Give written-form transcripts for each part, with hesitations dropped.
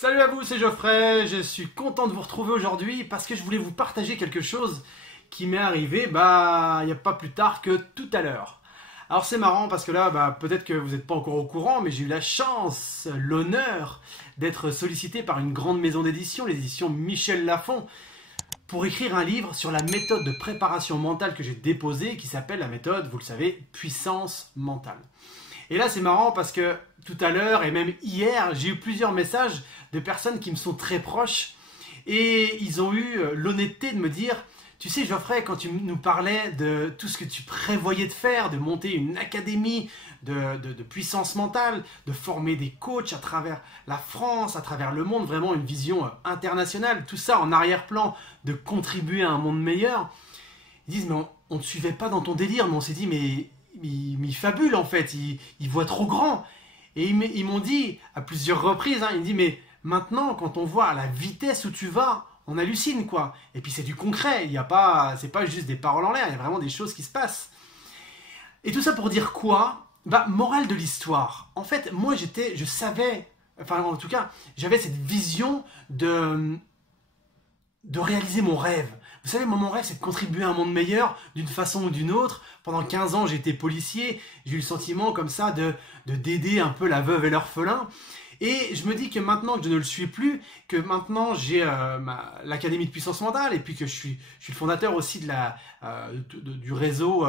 Salut à vous, c'est Geoffrey, je suis content de vous retrouver aujourd'hui parce que je voulais vous partager quelque chose qui m'est arrivé il n'y a pas plus tard que tout à l'heure. Alors c'est marrant parce que là, peut-être que vous n'êtes pas encore au courant, mais j'ai eu la chance, l'honneur d'être sollicité par une grande maison d'édition, l'édition Michel Lafon, pour écrire un livre sur la méthode de préparation mentale que j'ai déposée qui s'appelle la méthode, vous le savez, puissance mentale. Et là, c'est marrant parce que tout à l'heure et même hier, j'ai eu plusieurs messages de personnes qui me sont très proches et ils ont eu l'honnêteté de me dire « Tu sais Geoffrey, quand tu nous parlais de tout ce que tu prévoyais de faire, de monter une académie de puissance mentale, de former des coachs à travers la France, à travers le monde, vraiment une vision internationale, tout ça en arrière-plan, de contribuer à un monde meilleur. » Ils disent « Mais on ne te suivait pas dans ton délire, mais on s'est dit « Mais il fabule en fait, il voit trop grand. » Et ils m'ont dit à plusieurs reprises, ils m'ont dit « Mais maintenant, quand on voit à la vitesse où tu vas, on hallucine quoi. » Et puis c'est du concret, c'est pas juste des paroles en l'air, il y a vraiment des choses qui se passent. Et tout ça pour dire quoi? Morale de l'histoire. En fait, moi je savais, enfin en tout cas, j'avais cette vision de réaliser mon rêve. Vous savez, mon rêve, c'est de contribuer à un monde meilleur d'une façon ou d'une autre. Pendant 15 ans, j'ai été policier. J'ai eu le sentiment comme ça d'aider un peu la veuve et l'orphelin. Et je me dis que maintenant que je ne le suis plus, que maintenant j'ai l'Académie de puissance mentale et puis que je suis le fondateur aussi du réseau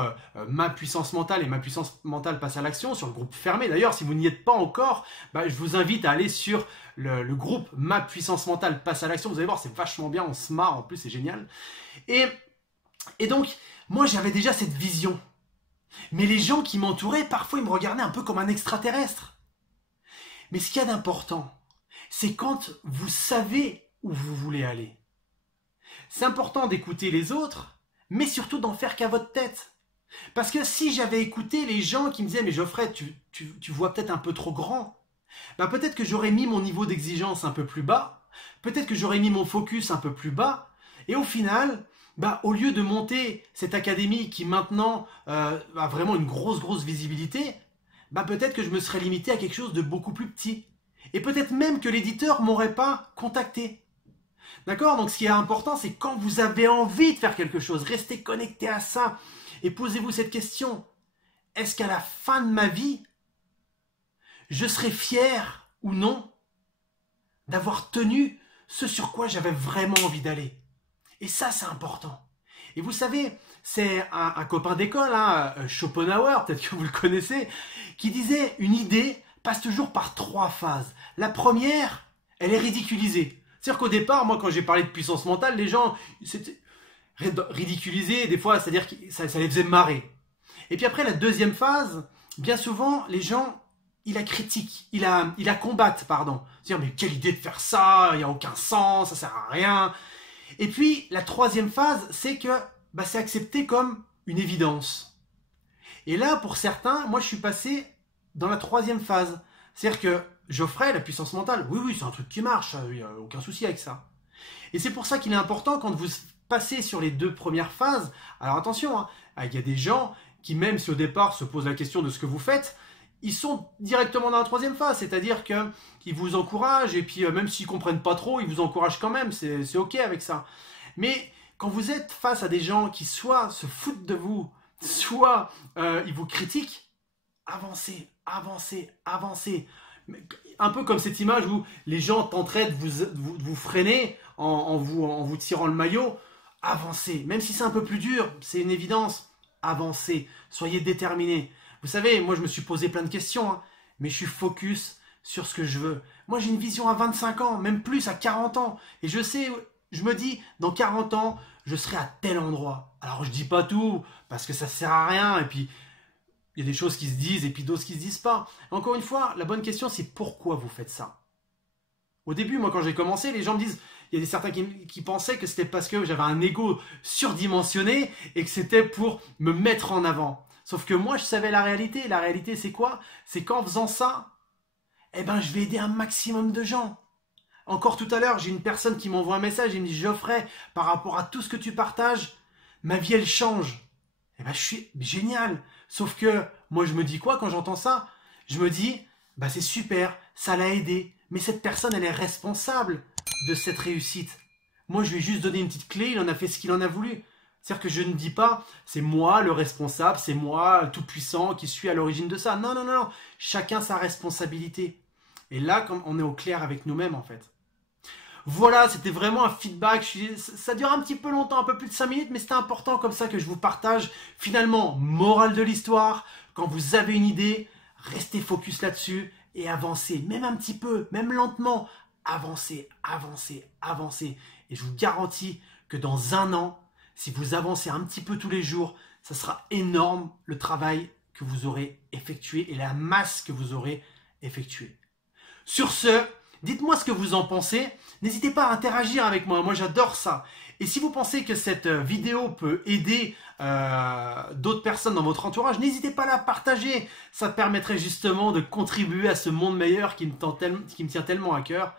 Ma Puissance Mentale et Ma Puissance Mentale passe à l'action sur le groupe fermé. D'ailleurs, si vous n'y êtes pas encore, je vous invite à aller sur le groupe Ma Puissance Mentale passe à l'action. Vous allez voir, c'est vachement bien, on se marre, en plus c'est génial. Et donc, moi j'avais déjà cette vision. Mais les gens qui m'entouraient, parfois ils me regardaient un peu comme un extraterrestre. Mais ce qu'il y a d'important, c'est quand vous savez où vous voulez aller. C'est important d'écouter les autres, mais surtout d'en faire qu'à votre tête. Parce que si j'avais écouté les gens qui me disaient « Mais Geoffrey, tu vois peut-être un peu trop grand », peut-être que j'aurais mis mon niveau d'exigence un peu plus bas, peut-être que j'aurais mis mon focus un peu plus bas, et au final, au lieu de monter cette académie qui maintenant a vraiment une grosse visibilité, peut-être que je me serais limité à quelque chose de beaucoup plus petit. Et peut-être même que l'éditeur ne m'aurait pas contacté. D'accord? Donc ce qui est important, c'est quand vous avez envie de faire quelque chose, restez connecté à ça et posez-vous cette question. Est-ce qu'à la fin de ma vie, je serai fier ou non d'avoir tenu ce sur quoi j'avais vraiment envie d'aller? Et ça, c'est important. Et vous savez, c'est un copain d'école, Schopenhauer, peut-être que vous le connaissez, qui disait une idée passe toujours par 3 phases. La première, elle est ridiculisée. C'est-à-dire qu'au départ, moi, quand j'ai parlé de puissance mentale, les gens, c'était ridiculisé, des fois, c'est-à-dire que ça les faisait marrer. Et puis après, la deuxième phase, bien souvent, les gens, ils la critiquent, ils la combattent, pardon. C'est-à-dire, mais quelle idée de faire ça, il n'y a aucun sens, ça sert à rien. Et puis, la troisième phase, c'est que c'est accepté comme une évidence. Et là, pour certains, moi, je suis passé dans la troisième phase. C'est-à-dire que Geoffrey, la puissance mentale, oui, c'est un truc qui marche, il n'y a aucun souci avec ça. Et c'est pour ça qu'il est important, quand vous passez sur les 2 premières phases, alors attention, il y a des gens qui, même si au départ se posent la question de ce que vous faites, ils sont directement dans la troisième phase, c'est-à-dire qu'ils vous encouragent, et puis même s'ils ne comprennent pas trop, ils vous encouragent quand même, c'est ok avec ça. Mais quand vous êtes face à des gens qui soit se foutent de vous, soit ils vous critiquent, avancez. Un peu comme cette image où les gens tenteraient de vous freiner en vous tirant le maillot, avancez. Même si c'est un peu plus dur, c'est une évidence, avancez, soyez déterminés. Vous savez, moi je me suis posé plein de questions, mais je suis focus sur ce que je veux. Moi j'ai une vision à 25 ans, même plus à 40 ans. Et je me dis, dans 40 ans, je serai à tel endroit. Alors je dis pas tout, parce que ça sert à rien. Et puis, il y a des choses qui se disent et puis d'autres qui se disent pas. Encore une fois, la bonne question c'est pourquoi vous faites ça? Au début, moi quand j'ai commencé, les gens me disent, il y a certains qui pensaient que c'était parce que j'avais un ego surdimensionné et que c'était pour me mettre en avant. Sauf que moi, je savais la réalité. La réalité, c'est quoi? C'est qu'en faisant ça, je vais aider un maximum de gens. Encore tout à l'heure, j'ai une personne qui m'envoie un message et me dit « Geoffrey, par rapport à tout ce que tu partages, ma vie, elle change. » Je suis génial. Sauf que moi, je me dis quoi quand j'entends ça? Je me dis « c'est super, ça l'a aidé. Mais cette personne, elle est responsable de cette réussite. Moi, je lui ai juste donné une petite clé, il en a fait ce qu'il en a voulu. C'est-à-dire que je ne dis pas, c'est moi le responsable, c'est moi tout puissant qui suis à l'origine de ça. Non, non, non, non. Chacun sa responsabilité. Et là, on est au clair avec nous-mêmes, en fait. Voilà, c'était vraiment un feedback. Ça dure un petit peu longtemps, un peu plus de 5 minutes, mais c'était important comme ça que je vous partage. Finalement, morale de l'histoire, quand vous avez une idée, restez focus là-dessus et avancez, même un petit peu, même lentement. Avancez, avancez, avancez. Et je vous garantis que dans 1 an, si vous avancez un petit peu tous les jours, ça sera énorme le travail que vous aurez effectué et la masse que vous aurez effectuée. Sur ce, dites-moi ce que vous en pensez. N'hésitez pas à interagir avec moi. Moi, j'adore ça. Et si vous pensez que cette vidéo peut aider d'autres personnes dans votre entourage, n'hésitez pas à la partager. Ça permettrait justement de contribuer à ce monde meilleur qui me tient tellement à cœur.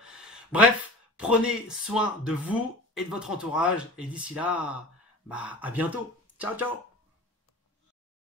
Bref, prenez soin de vous et de votre entourage. Et d'ici là, à bientôt. Ciao, ciao.